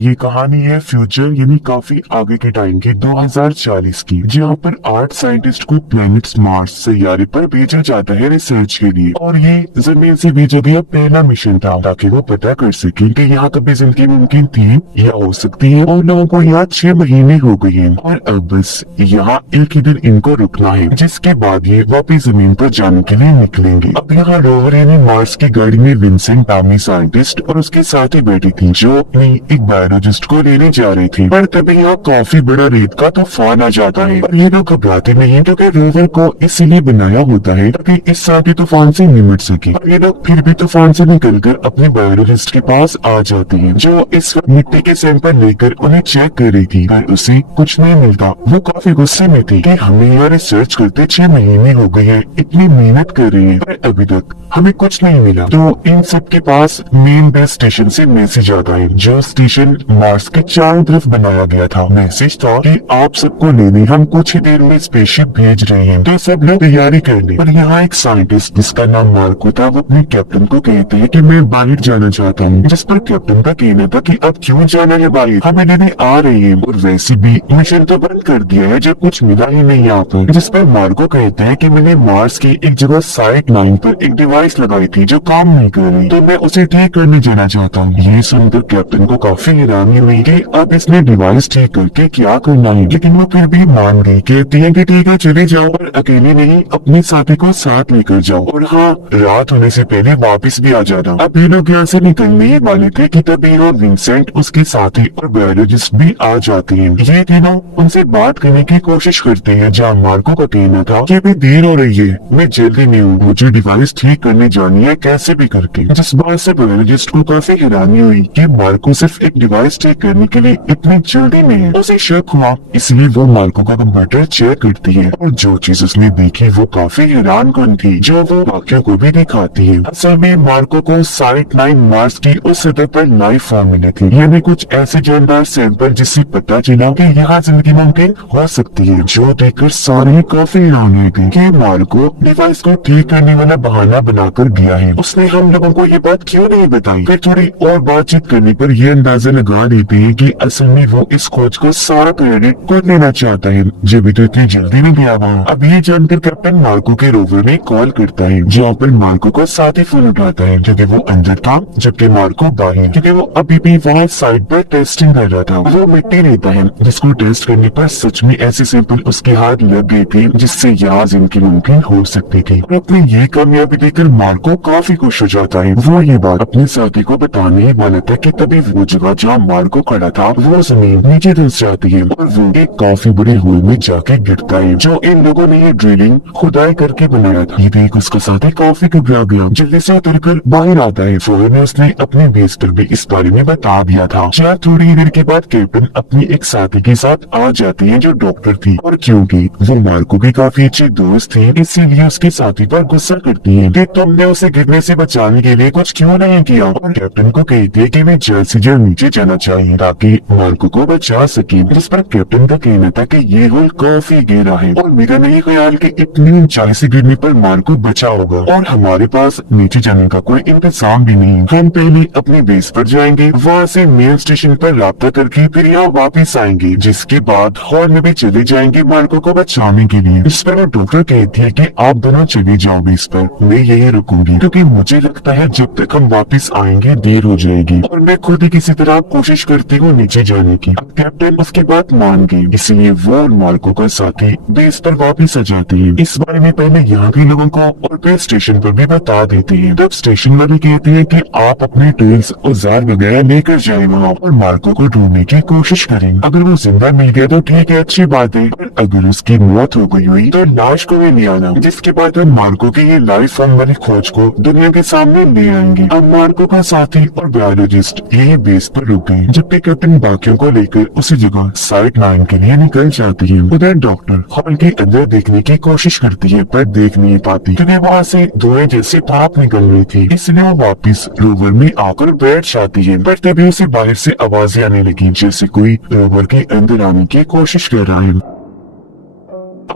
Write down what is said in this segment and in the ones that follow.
ये कहानी है फ्यूचर यानी काफी आगे के टाइम की 2040 की, जहाँ पर 8 साइंटिस्ट को प्लैनेट्स मार्स सैयारे पर भेजा जाता है रिसर्च के लिए। और ये जमीन से भेजा गया पहला मिशन था ताकि वो पता कर सके कि यहाँ कभी जिंदगी मुमकिन थी या हो सकती है। और लोगों को यहाँ 6 महीने हो गए हैं और अब बस यहाँ एक ही दिन इनको रुकना है, जिसके बाद ये वापिस जमीन पर जाने के लिए निकलेंगे। अब यहाँ रोवर यानी मार्स की गाड़ी में विंसेंट टामी साइंटिस्ट और उसके साथ ही बैठी थी जो अपनी एक बायोलॉजिस्ट को लेने जा रही थी। पर तभी यहाँ काफी बड़ा रेत का तूफान आ जाता है और ये लोग घबराते नहीं है क्योंकि रोवर को इसीलिए बनाया होता है ताकि इस साथी तूफान से निमट सके। और ये लोग फिर भी तूफान से निकलकर अपने बायोलॉजिस्ट के पास आ जाते हैं जो इस वक्त मिट्टी के सैंपल लेकर उन्हें चेक कर रही थी, पर उसे कुछ नहीं मिलता। वो काफी गुस्से में थी कि हमें यहाँ रिसर्च करते 6 महीने हो गए हैं, इतनी मेहनत कर रही है पर अभी तक हमें कुछ नहीं मिला। तो इन सब के पास मेन बेस स्टेशन से मैसेज आता है जो स्टेशन मार्स के चारों तरफ बनाया गया था। मैसेज था कि आप सबको लेने हम कुछ ही देर में स्पेसशिप भेज रहे हैं, तो सब लोग तैयारी कर ले। पर यहाँ एक साइंटिस्ट जिसका नाम मार्को था वो अपने कैप्टन को कहते हैं कि मैं बाहर जाना चाहता हूँ, जिस पर कैप्टन का कहना था कि अब क्यों जाना है बाहर, हमें लेने आ रही है और वैसे भी मिशन तो बंद कर दिया है जब कुछ मिला ही नहीं यहाँ पर। जिस पर मार्को कहते हैं कि मैंने मार्स की एक जगह साइट 9 पर एक डिवाइस लगाई थी जो काम नहीं कर रही, तो मैं उसे ठीक करने जाना चाहता हूँ। ये सुनकर कैप्टन को काफी हैरानी हुई कि अब इसने डिवाइस ठीक करके क्या करना है, लेकिन वो फिर भी मान गई। कहती है कि ठीक है चले जाओ और अकेले नहीं अपने साथी को साथ लेकर जाओ, और हाँ रात होने से पहले वापस भी आ जाना। अब ये लोग यहाँ से निकलने ही वाले थे कि तभी वो विंसेंट उसके साथी और बायोलॉजिस्ट भी आ जाते हैं। ये तीनों उनसे बात करने की कोशिश करते हैं जहाँ मार्को का कहना था कि अभी देर हो रही है, मैं जल्दी में हूँ, मुझे डिवाइस ठीक करने जानी है कैसे भी करके। जिस बात से बायोलॉजिस्ट को काफी हैरानी हुई कि मार्को सिर्फ एक डिवाइस ठीक करने के लिए इतनी जल्दी में है। उसे शक हुआ, इसलिए वो मार्को का कंप्यूटर चेक करती है और जो चीज उसने देखी वो काफी हैरानकुन थी जो वो बाकियों को भी दिखाती है। असल में मार्को को साइट 9 मार्स की उस सतह पर लाइफ फॉर्म मिले थे, यानी कुछ ऐसे जानदार सैंपल जिससे पता चला कि यहाँ जिंदगी मुमकिन हो सकती है। जो देखकर सारे ही काफी हैरान हुए थे कि मार्को डिवाइस को ठीक करने वाला बहाना बनाकर गया है। उसने हम लोगों को ये बात क्यों नहीं बताई। फिर थोड़ी और बातचीत करने पर यह अंदाजा लगा देते हैं कि असल में वो इस खोज को सारा क्रेडिट खुद लेना चाहता है, जब तो इतनी जल्दी में गया वहाँ। अब ये जानकर कैप्टन मार्को के रोवर में कॉल करता है जहाँ पर मार्को को साथ ही फोन उठाता है क्योंकि वो अंदर था जबकि मार्को बाहर, क्योंकि वो अभी भी वहाँ साइड पर टेस्टिंग कर रहा था। वो मिट्टी लेता है जिसको टेस्ट करने पर सच में ऐसे सैंपल उसके हाथ लग गए थे जिससे यहाँ जिंदगी मुमकिन हो सकती थी। और अपनी ये कामयाबी देखकर मार्को काफी खुश हो जाता है। वो ये बात अपने साथी को बताने ही वाला था कि तभी वो जगह जहाँ मार्को खड़ा था वो जमीन नीचे धंस जाती है और वो एक काफी बड़े होल में जाके गिरता है जो इन लोगों ने ये ड्रिलिंग खुदाई करके बनाया था। ये देख उसका साथी काफी घबरा गया, जल्दी से उतरकर बाहर आता है। फौरन उसने अपने बेस पर भी इस बारे में बता दिया था। शायद थोड़ी देर के बाद कैप्टन अपनी एक साथी के साथ आ जाती है जो डॉक्टर थी, और क्योंकि वो मार्को की काफी अच्छी दोस्त थी इसीलिए उसके साथी पर गुस्सा करती है कि तुमने उसे गिरने से बचाने के लिए कुछ क्यों नहीं किया। और कैप्टन को कहती है कि मैं जल्द से जल्द नीचे जाना चाहिए ताकि मार्को को बचा सके। जिस पर कैप्टन का कहना था कि ये होल काफी गहरा है और मेरा नहीं ख्याल कि इतनी ऊंचाई से गिरने पर मार्को बचा होगा, और हमारे पास नीचे जाने का कोई इंतजाम भी नहीं। हम पहले अपने बेस पर जाएंगे, वहाँ से मेन स्टेशन पर राब्ता करके फिर यहाँ वापिस आएंगे, जिसके बाद हॉल में भी चले जाएंगे मार्को को बचाने के लिए। इस पर डॉक्टर कहती है कि आप दोनों चले जाओ बेस पर, मैं यही रुकूंगी क्योंकि मुझे लगता है जब तक हम वापिस आएंगे देर हो जाएगी, और मैं खुद ही किसी तरह कोशिश करती हूँ नीचे जाने की। अब कैप्टन उसकी बात मान गई, इसलिए वो और मार्को का साथी बेस पर वापिस आ जाते हैं। इस बारे में पहले यहाँ के लोगों को और बेस स्टेशन पर भी बता देते हैं। तब स्टेशन वाले कहते हैं कि आप अपने टूल्स औजार वगैरह लेकर जाए वहाँ और मार्को को ढूंढने की कोशिश करें। अगर वो जिंदा मिल गया तो ठीक है, अच्छी बात है, पर अगर उसकी मौत हो गई हुई तो लाश को भी ले आना। जिसके बाद हम मार्को की ये लाइफ फॉर्म वाली खोज को दुनिया के सामने ले आएंगे। अब मार्को का साथी और बायोलॉजिस्ट यही बेस पर रुक गए, जबकि कैप्टन बाकियों को लेकर उसी जगह साइट 9 के लिए निकल जाती है। उधर डॉक्टर हॉल के अंदर देखने की कोशिश करती है पर देख नहीं पाती क्योंकि वहाँ से धुएं जैसी भाप निकल रही थी, इसलिए वो वापिस रोवर में आकर बैठ जाती है। पर तभी उसे बाहर से आवाजें आने लगी जैसे कोई रोवर के अंदर आने की कोशिश कर रहा है।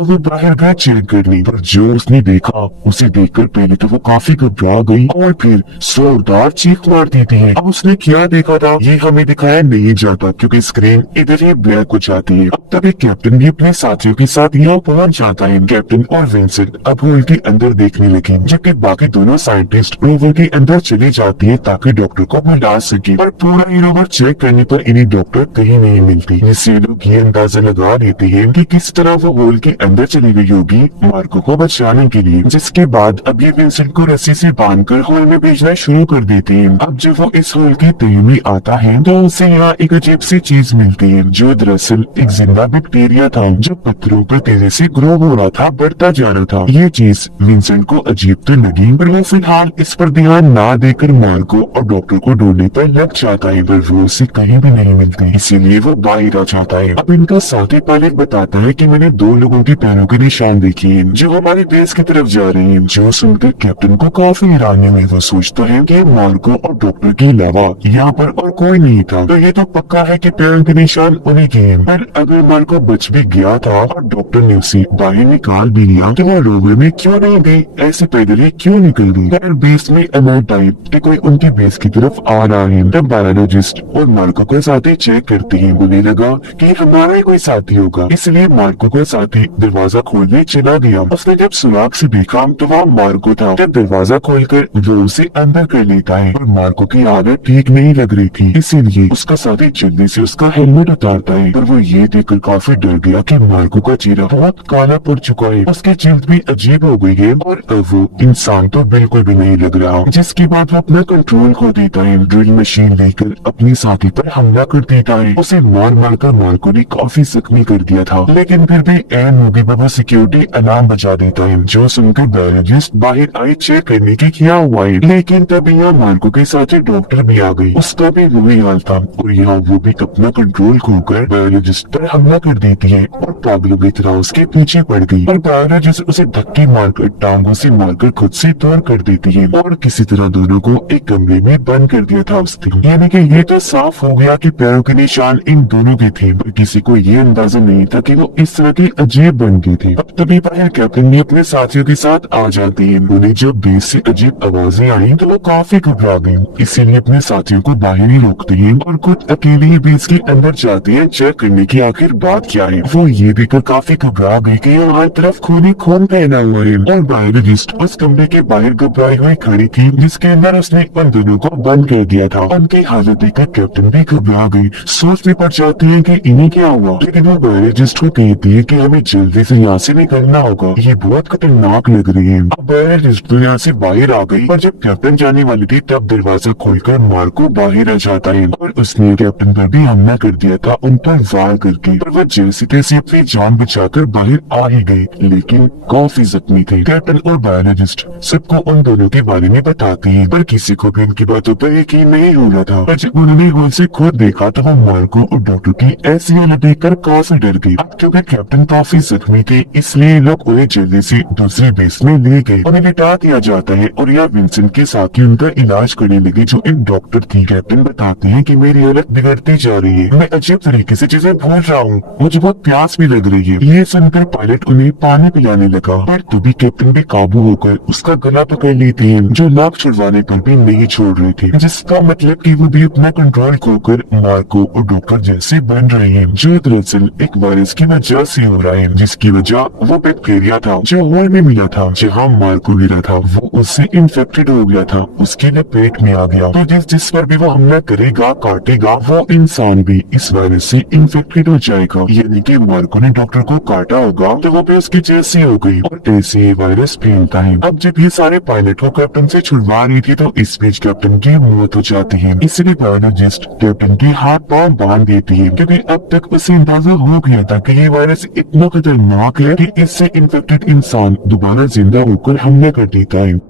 वो बाहर गया चेक करने, पर जो उसने देखा उसे देखकर पहले तो वो काफी घबरा गई और फिर जोरदार चीख मार देती है। अब उसने क्या देखा था ये हमें दिखाया नहीं जाता क्योंकि स्क्रीन इधर ही ब्लैक हो जाती है। अब तभी कैप्टन भी अपने साथियों के साथ यहाँ पहुँच जाता है। कैप्टन और विंसेंट अब होल के अंदर देखने लगे, जबकि बाकी दोनों साइंटिस्ट रोवर के अंदर चले जाती है ताकि डॉक्टर को बुला सके। पर पूरा ही रोवर चेक करने पर इन्हें डॉक्टर कहीं नहीं मिलती, जिससे लोग ये अंदाजा लगा लेते हैं कि किस तरह वो होल के अंदर चली गई होगी मार्को को बचाने के लिए। जिसके बाद अब ये विंसेंट को रस्सी से बांधकर होल में भेजना शुरू कर देते हैं। अब जब वो इस होल के तय में आता है तो उसे यहाँ एक अजीब सी चीज मिलती है, जो दरअसल एक जिंदा बैक्टीरिया था जो पत्थरों पर तेजी से ग्रो हो रहा था, बढ़ता जा रहा था। ये चीज विंसेंट को अजीब तो लगी, पर वो फिलहाल इस पर ध्यान ना देकर मार्को और डॉक्टर को ढूंढने पर लग जाता है, पर वो उसे कहीं भी नहीं मिलती, इसीलिए वो बाहर आ जाता है। अब इनका साथी पायलट बताता है कि मैंने 2 लोगों के पैरों के निशान देखे हैं जो हमारी बेस की तरफ जा रहे हैं। जो सुनकर कैप्टन को काफी हैरानी में वो सोचता है कि मार्को और डॉक्टर के अलावा यहाँ पर और कोई नहीं था, तो ये तो पक्का है कि पैरों के निशान उन्हीं के हैं। पर अगर मार्को बच भी गया था और डॉक्टर ने उसे बाहर निकाल भी लिया तो वो रोवर में क्यों नहीं गई, ऐसे पैदल ही क्यों निकल गई। पर बेस में अलर्ट टाइप कि कोई उनके बेस की तरफ आ रहा है। तब बायोलॉजिस्ट और मार्को के साथी चेक करते हैं, उन्हें लगा कि हमारा ही कोई साथी होगा, इसलिए मार्को का साथी दरवाजा खोलने चला गया। उसने जब सुराग से देखा तो वहाँ मार्को था। जब दरवाजा खोलकर वो उसे अंदर कर लेता है, और मार्को की हालत ठीक नहीं लग रही थी, इसीलिए उसका साथी जल्दी से उसका हेलमेट उतारता है। पर वो ये देखकर काफी डर गया कि मार्को का चेहरा बहुत काला पड़ चुका है, उसकी जिल्द भी अजीब हो गई है और अब वो इंसान तो बिल्कुल भी नहीं लग रहा। जिसके बाद वो अपना कंट्रोल खो देता है, ड्रिल मशीन लेकर अपने साथी पर हमला कर देता है। उसे मार मार कर मार्को ने काफी जख्मी कर दिया था, लेकिन फिर भी एन मूवी पर वो सिक्योरिटी अलार्म बजा देता है, जो सुनकर बायोलॉजिस्ट बाहर आई चेक करने की क्या हुआ है। लेकिन तभी यहाँ मार्को के साथ डॉक्टर भी आ गई, उसका भी वही हाल था और यहाँ वो भी अपना कंट्रोल खोकर बायोलॉजिस्ट पर हमला कर देती है और पागलों की तरह उसके पीछे पड़ गई। और बायोलॉजिस्ट उसे धक्के मारकर टांगों से मारकर खुद से दूर कर देती है और किसी तरह दोनों को एक कमरे में बंद कर दिया था उसने। यानी कि ये तो साफ हो गया कि पैरों के निशान इन दोनों के थे, पर किसी को ये अंदाजा नहीं था कि वो इस तरह के अजीब बन गए थे। अब तभी बाहर कैप्टन भी अपने साथियों के साथ आ जाती है। उन्हें जब बेस से अजीब आवाजें आई तो वो काफी घबरा गई, इसीलिए अपने साथियों को बाहर ही रोकती है और खुद अकेले ही बेस के अंदर जाती है चेक करने की आखिर बात क्या है। वो ये देखकर काफी घबरा गई कि यहाँ हर तरफ खून ही खून फैला हुआ है और बायोलॉजिस्ट उस कमरे के बाहर घबराई हुई खड़ी थी, जिसके अंदर उसने उन दोनों को बंद कर दिया था। उनकी हालत देखकर कैप्टन भी घबरा गई, सोच में पड़ जाती है कि इन्हें क्या हुआ। लेकिन वो बायोलॉजिस्ट को कहती है कि हमें जल्दी से यहाँ से निकलना होगा, ये बहुत खतरनाक लग रही है। अब बायोलॉजिस्ट तो यहाँ से बाहर आ गई, पर जब कैप्टन जाने वाली थी तब दरवाजा खोलकर मार्को बाहर आ जाता है और उसने कैप्टन पर भी हमला कर दिया था, उन पर वार करके। पर वो जैसे तैसे अपनी जान बचाकर बाहर आ ही गई, लेकिन काफी जख्मी थे। कैप्टन और बायोलॉजिस्ट सबको उन दोनों के बारे में बताते हैं, पर किसी को भी उनकी बातों पर यकीन नहीं हो रहा था। पर जब उन्होंने होल से खुद देखा तो वो मार्को और डॉक्टर की ऐसी हालत देखकर काफी डर गई। अब क्योंकि कैप्टन काफी जख्मी थे, इसलिए लोग उन्हें जल्दी से दूसरे बेस में ले गए। उन्हें लिटा दिया जाता है और यहाँ विंसेंट के साथ ही उनका इलाज करने लगे, जो एक डॉक्टर थी। कैप्टन बताते हैं कि मेरी हालत बिगड़ती जा रही है, मैं अजीब तरीके से चीजें भूल रहा हूँ, मुझे बहुत प्यास भी लग रही है। ये सुनकर पायलट उन्हें पानी पिलाने लगा, पर तभी कैप्टन भी काबू होकर उसका गला पकड़ लेते हैं, जो लाख छुड़वाने पर भी नहीं छोड़ रहे थे, जिसका मतलब कि वो भी अपना कंट्रोल खोकर मार्को और डॉक्टर जैसे बन रहे हैं, जो दरअसल एक वायरस की वजह से हो रहा है, जिसकी वजह वो बैक्टीरिया था जो होल में मिला था। जहाँ मार्को गिरा था वो उससे इन्फेक्टेड हो गया था, उसके पेट में आ गया, तो जिस पर भी वो हमला करेगा काटेगा वो इंसान भी इस वायरस से इन्फेक्टेड हो जाएगा। यानी कि मार्को ने डॉक्टर को काटा होगा तो वो भी उसकी जैसी हो गई और ऐसे ही वायरस फैलता है। अब जब ये सारे पायलट को कैप्टन से छुड़वा रही थी तो इस बीच कैप्टन की मौत हो जाती है, इसलिए बायोलॉजिस्ट कैप्टन के हाथ पांव बांध देती है, क्योंकि अब तक उसे अंदाजा हो गया था कि ये वायरस इतना खतरनाक है कि इससे इन्फेक्टेड इंसान दोबारा जिंदा होकर हमला कर देता है।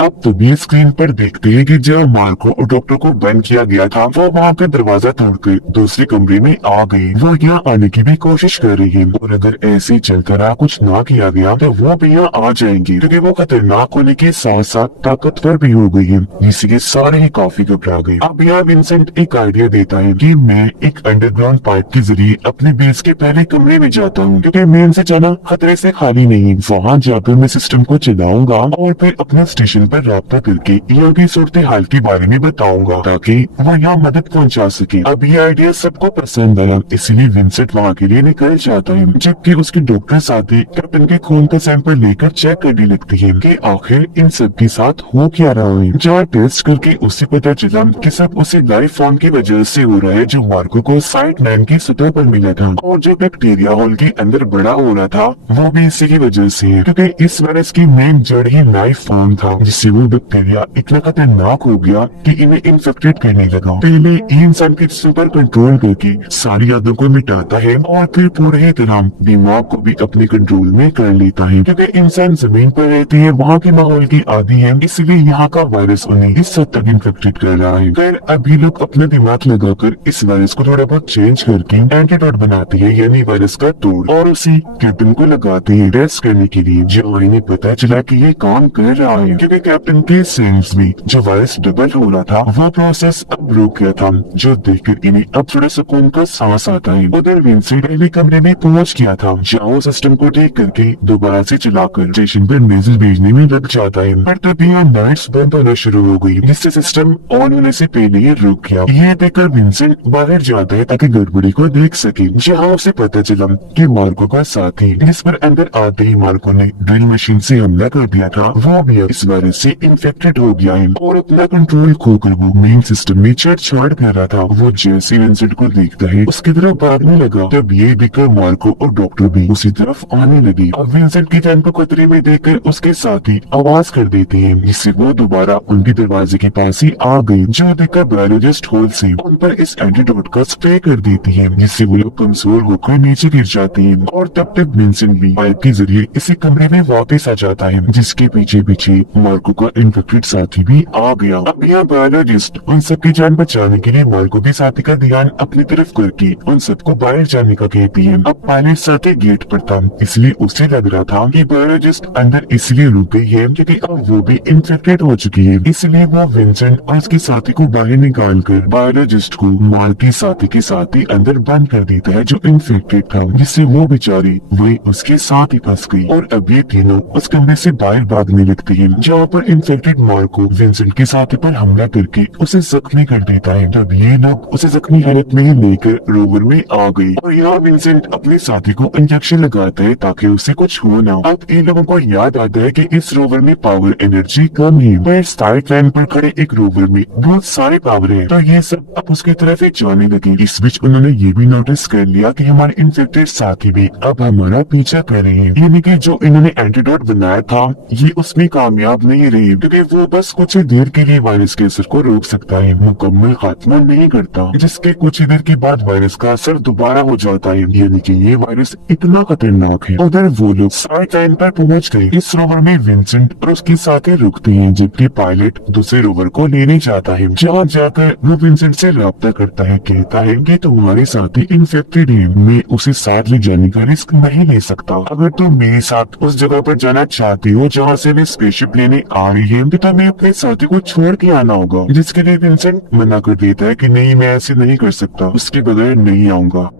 अब तभी स्क्रीन पर देखते हैं कि जब मार्को और डॉक्टर को बंद किया गया था वो वहाँ का दरवाजा तोड़कर दूसरे कमरे में आ गए। वो यहाँ आने की भी कोशिश कर रही है और अगर ऐसे चलता रहा कुछ ना किया गया तो वो भी यहाँ आ जाएंगे, क्योंकि वो खतरनाक होने के साथ साथ ताकतवर भी हो गई है, जिससे सारे ही काफी घबरा गए। अब यहाँ विंसेंट एक आइडिया देता है कि मैं एक अंडरग्राउंड पाइप के जरिए अपने बेस के पहले कमरे में जाता हूँ, क्योंकि मेन से जाना खतरे से खाली नहीं है। वहाँ जाकर मैं सिस्टम को चलाऊंगा और फिर अपने स्टेशन पर राब्ता करके यहाँ की सूरत हाल के बारे में बताऊंगा ताकि वो यहाँ मदद पहुँचा सके। अब ये आइडिया सबको पसंद आया, इसलिए विंसेंट वहाँ के लिए निकल जाता है, जबकि उसके डॉक्टर साथ ही कैप्टन के खून का सैंपल लेकर चेक करने लगती है कि आखिर इन सब के साथ हो क्या रहा है। जहाँ टेस्ट करके उसे पता चला कि सब उसे लाइफ फॉर्म की वजह से हो रहा है जो मार्को को साइडमैन की सतह पर मिला था, और जो बैक्टीरिया होल के अंदर बड़ा हो रहा था वो भी इसी की वजह से है, क्योंकि इस वायरस की मेन जड़ ही लाइफ फॉर्म था, जिससे वो बैक्टीरिया इतना खतरनाक हो गया कि इन्हें इन्फेक्टेड करने लगा। पहले ये इंसान के जिस्म पर कंट्रोल करके सारी यादों को मिटाता है और फिर पूरे तरह दिमाग को भी अपने कंट्रोल में कर लेता है, क्योंकि इंसान जमीन पर रहते हैं, वहाँ के माहौल की आदी है, इसलिए यहाँ का वायरस उन्हें इस हद तक इन्फेक्टेड कर रहा है। फिर अभी लोग अपना दिमाग लगाकर इस वायरस को थोड़ा बहुत चेंज करके एंटीडोट बनाते हैं, यानी वायरस का तोड़, और उसी कैप्टन को लगाते हैं टेस्ट करने के लिए। जो इन्हें पता चला कि ये काम कर रहा है, क्योंकि कैप्टन के सेल्स में जो वायरस डबल हो रहा था वो प्रोसेस अब रुक गया था, जो देखकर इन्हें अब थोड़ा सुकून का सांस आता है। उधर विंसेंट पहले कमरे में पहुंच गया था, जहाँ सिस्टम को ठीक करके दोबारा से चलाकर स्टेशन पर मैसेज भेजने में लग जाता है, पर तभी यहाँ लाइट्स बंद होना शुरू हो गई, जिससे सिस्टम ऑन होने से पहले ये रुक गया। ये देखकर विंसेंट बाहर जाता है ताकि गड़बड़ी को देख सके, जहाँ उसे पता चला कि मार्को का साथी, जिस पर अंदर आते ही मार्को ने ड्रिल मशीन से हमला कर दिया था, वो भी इस वायरस से इन्फेक्टेड हो गया है और अपना कंट्रोल खोकर वो मेन सिस्टम में छेड़छाड़ कर रहा था। वो जैसे विंसेंट को देखता है उसकी तरफ भागने लगा, तब ये देखकर मार्को और डॉक्टर भी उसी तरफ आने लगे। अब विंसेंट की जान को खतरे में देखकर उसके साथी आवाज कर देते हैं, जिससे वो दोबारा उनके दरवाजे के पास ही आ गए, जो देखकर बायोलॉजिस्ट होल से उन पर इस एंटीडोट का स्प्रे कर देती है, जिससे वो लोग कमजोर होकर नीचे गिर जाते हैं। और तब तक विंसेंट भी पाइप के जरिए इसी कमरे में वापस आ जाता है, जिसके पीछे पीछे मार्को का इन्फेक्टेड साथी भी आ गया। अब यहाँ बायोलॉजिस्ट उन सबकी जान बचाने के लिए मार्को के साथी का ध्यान अपनी तरफ करके उन सबको बाहर जाने का कहती है। अब पायलट साथी गेट पर था, इसलिए उसे लग रहा था कि बायोलॉजिस्ट अंदर इसलिए रुक गई है क्योंकि अब वो भी इन्फेक्टेड हो चुकी है, इसलिए वो विंसेंट और उसके साथी को बाहर निकाल कर बायोलॉजिस्ट को मार के साथी के साथ ही अंदर बंद कर देता है जो इन्फेक्टेड था, जिससे वो बेचारी वही उसके साथ ही फंस गई। और अब ये तीनों उस कमरे से बाहर भागने लगते हैं, जहाँ पर इन्फेक्टेड मार्को विंसेंट के साथी पर हमला करके उसे जख्मी कर देता है। तब ये लोग उसे जख्मी हालत में ही लेकर रोवर में आ गए और यहाँ विंसेंट अपने साथी को इंजेक्शन लगाता है ताकि उसे कुछ हो ना। अब इन लोगों को याद आता है कि इस रोवर में पावर एनर्जी कम है, पर साइड लाइन पर खड़े एक रोवर में बहुत सारे पावर है, तो ये सब अब उसकी तरफ ही जाने लगे। इस बीच उन्होंने ये भी नोटिस कर लिया कि हमारे इन्फेक्टेड साथी भी अब हमारा पीछा कर रहे हैं, यानी कि जो इन्होंने एंटीडोट बनाया था ये उसमें कामयाब नहीं रही, क्योंकि वो बस कुछ ही देर के लिए वायरस के असर को रोक सकता है, मुकम्मल खात्मा नहीं करता, जिसके कुछ ही देर के बाद वायरस का असर दोबारा हो जाता है, यानी कि ये वायरस इतना खतरनाक है। उधर वो लोग साइड लाइन पर पहुंच गए। इस रोवर में विंसेंट और उसके साथी रुकते हैं, जबकि पायलट दूसरे रोवर को लेने जाता है। जहाँ जाकर वो विंसेंट से राब्ता करता है, कहता है कि तुम्हारे साथी इन्फेक्टेड है, मैं उसे साथ ले जाने का रिस्क नहीं ले सकता। अगर तुम मेरे साथ उस जगह पर जाना चाहती हो जहाँ से मैं स्पेसशिप लेने आ रही है, तो तुम्हें अपने साथी को छोड़ के आना होगा, जिसके लिए विंसेंट मना कर देता है कि नहीं, मैं ऐसे नहीं कर सकता, उसके बगैर नहीं आऊंगा।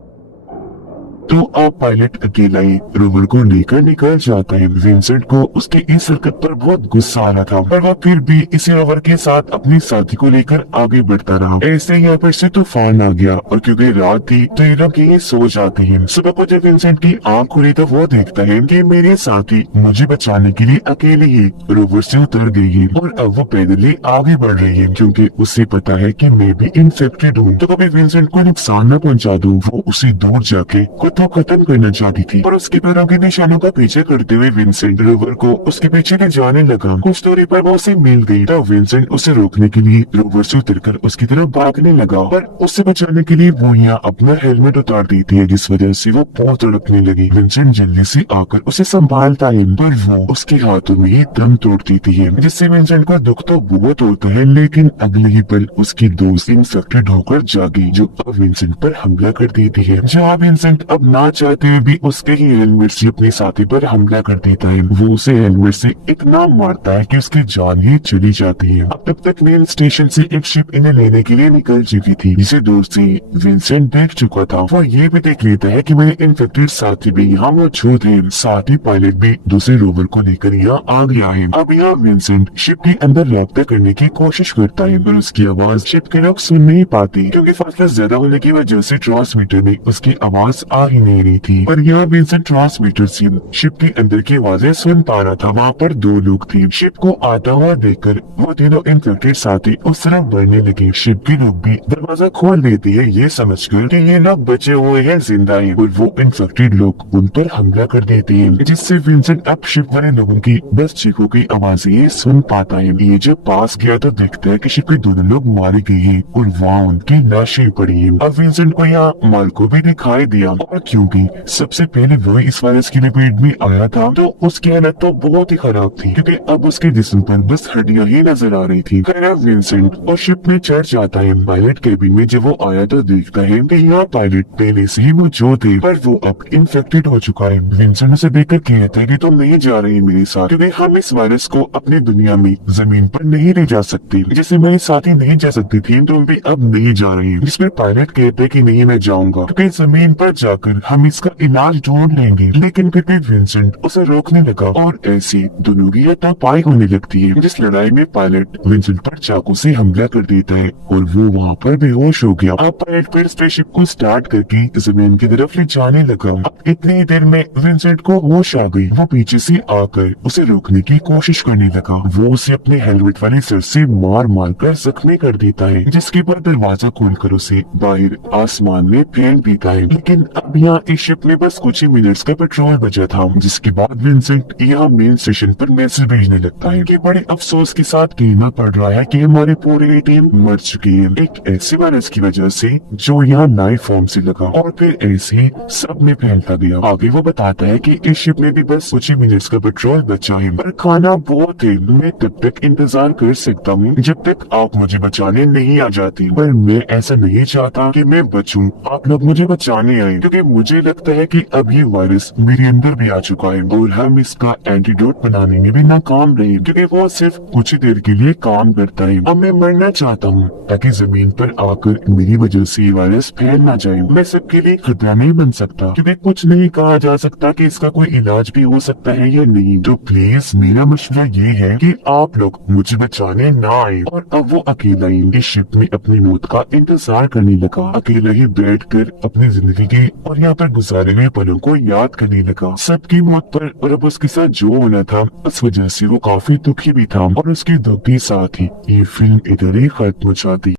तो अब पायलट अकेला ही रोवर को लेकर निकल जाता है। विंसेंट को उसके इस हरकत पर बहुत गुस्सा आ रहा था, पर वह फिर भी इसी रोवर के साथ अपने साथी को लेकर आगे बढ़ता रहा। ऐसे यहाँ पर से तूफान आ गया और क्योंकि रात थी तो ये लोग यहीं सो जाते हैं। सुबह को जब विंसेंट की आँख खुली तो वो देखता है कि मेरे साथी मुझे बचाने के लिए अकेले ही रोवर से उतर गई है और अब वो पैदल ही आगे बढ़ रही है, क्योंकि उसे पता है कि मैं भी इन्फेक्टेड हूँ, तो कभी विंसेंट को नुकसान न पहुँचा दूँ। वो उसे दूर जाके को खत्म करना चाहती थी, पर उसके पैरों के निशानों का पीछे करते हुए विंसेंट रोवर को उसके पीछे ले जाने लगा। कुछ दूरी पर वो उसे मिल गई तो विंसेंट उसे रोकने के लिए रोवर से उतरकर उसकी तरफ भागने लगा, पर उससे बचाने के लिए वो यहाँ अपना हेलमेट उतार देती है, जिस वजह से वो बहुत तड़पने लगी। विंसेंट जल्दी से आकर उसे संभालता है, पर वो उसके हाथों में ही दम तोड़ देती है, जिससे विंसेंट को दुख तो बहुत होता है, लेकिन अगले ही पल उसकी दोस्त इंफेक्टेड होकर जागी, जो अब विंसेंट पर हमला कर देती है। जहाँ विंसेंट अब ना चाहते हुए भी उसके ही हेलमेट से अपने साथी पर हमला कर देता है। वो उसे हेलमेट से इतना मारता है कि उसकी जान ही चली जाती है। अब तब तक मेन स्टेशन से एक शिप इन्हें लेने के लिए निकल चुकी थी, जिसे दूर से विंसेंट देख चुका था। वो ये भी देख लेता है कि मेरे इन्फेक्टेड साथी भी यहाँ मौजूद है। साथ ही पायलट भी दूसरे रोवर को लेकर यहाँ आ गया है। अब यहाँ विंसेंट शिप के अंदर रब्ता करने की कोशिश करता है, पर उसकी आवाज शिप के लोग सुन नहीं पाते, क्योंकि फासला ज्यादा होने की वजह से ट्रांसमीटर में उसकी आवाज आ ही नहीं रही थी। पर यहाँ विंसेंट ट्रांसमीटर से शिप के अंदर की आवाजें सुन पा रहा था। वहाँ पर दो लोग थे। शिप को आता हुआ देखकर वो तीनों इन्फेक्टेड साथी उस तरफ बढ़ने लगे। शिप के लोग भी दरवाजा खोल देते हैं, ये समझकर कि ये लोग बचे हुए हैं, जिंदा हैं, और वो इन्फेक्टेड लोग उन पर हमला कर देते हैं, जिससे विंसेंट अब शिप वाले लोगों की बस चीखों की आवाजें सुन पाता है। ये जब पास गया तो देखता है कि शिप के दोनों लोग मारे गए हैं और वहाँ उनकी लाशें पड़ी हैं। अब विंसेंट को यहाँ मार्को भी दिखाई दिया, और क्योंकि सबसे पहले वो इस वायरस की लपेट में आया था, तो उसकी हालत तो बहुत ही खराब थी, क्योंकि अब उसके जिस्म पर बस हड्डियां ही नजर आ रही थी। खैर विंसेंट और शिप में चढ़ जाता है। पायलट केबिन में जब वो आया तो देखता है कि यहाँ पायलट पहले से ही मौजूद है, पर वो अब इन्फेक्टेड हो चुका है। विंसेंट उसे देखकर कहता है कि तुम नहीं जा रही मेरे साथ, क्योंकि हम इस वायरस को अपनी दुनिया में जमीन पर नहीं ले जा सकते, जैसे मेरे साथी नहीं जा सकती थी, तुम भी अब नहीं जा रही। जिसमें पायलट कहते है कि नहीं मैं जाऊंगा, क्योंकि जमीन पर जाकर हम इसका इलाज ढूंढ लेंगे। लेकिन फिर भी विंसेंट उसे रोकने लगा और ऐसी दोनों की हाथापाई होने लगती है, जिस लड़ाई में पायलट विंसेंट पर चाकू से हमला कर देता है और वो वहाँ पर बेहोश हो गया। अब पायलट फिर स्पेसशिप को स्टार्ट करके जमीन की तरफ ले जाने लगा। अब इतनी ही देर में विंसेंट को होश आ गई। वो पीछे से आकर उसे रोकने की कोशिश करने लगा। वो उसे अपने हेलमेट वाले सर से मार मार कर जख्मी कर देता है, जिसके बाद दरवाजा खोलकर उसे बाहर आसमान में फेंक देता है। लेकिन अब यहाँ इस शिप में बस कुछ ही मिनट्स का पेट्रोल बचा था, जिसके बाद विंसेंट यहाँ मेन स्टेशन पर मैसेज भेजने लगता है कि बड़े अफसोस के साथ कहना पड़ रहा है कि हमारी पूरी टीम मर चुकी है, एक ऐसे वायरस की वजह से जो यहाँ लाइव फॉर्म से लगा और फिर ऐसे सब में फैलता गया। आगे वो बताता है कि इस शिप में भी बस कुछ ही मिनट्स का पेट्रोल बचा है, पर खाना बहुत है, मैं तब तक इंतजार कर सकता हूँ जब तक आप मुझे बचाने नहीं आ जाती। पर मैं ऐसा नहीं चाहता कि मैं बचूं, आप लोग मुझे बचाने आए, क्योंकि मुझे लगता है कि अब ये वायरस मेरे अंदर भी आ चुका है और हम इसका एंटीडोट बनाने में भी नाकाम रहे, क्योंकि वो सिर्फ कुछ ही देर के लिए काम करता है। अब मैं मरना चाहता हूँ ताकि जमीन पर आकर मेरी वजह से ये वायरस फैल ना जाए। मैं सबके लिए खतरा नहीं बन सकता, क्योंकि कुछ नहीं कहा जा सकता कि इसका कोई इलाज भी हो सकता है या नहीं। तो प्लीज मेरा मशवरा ये है कि आप लोग मुझे बचाने ना आए। और अब वो अकेला ही इस शिप में अपनी मौत का इंतजार करने लगा, अकेला ही बैठकर अपनी जिंदगी के और यहाँ पर गुजारे हुए पलों को याद करने लगा, सबकी मौत पर। और अब उसके साथ जो होना था उस वजह से वो काफी दुखी भी था, और उसके दुख के साथ ही ये फिल्म इधर ही खत्म हो जाती।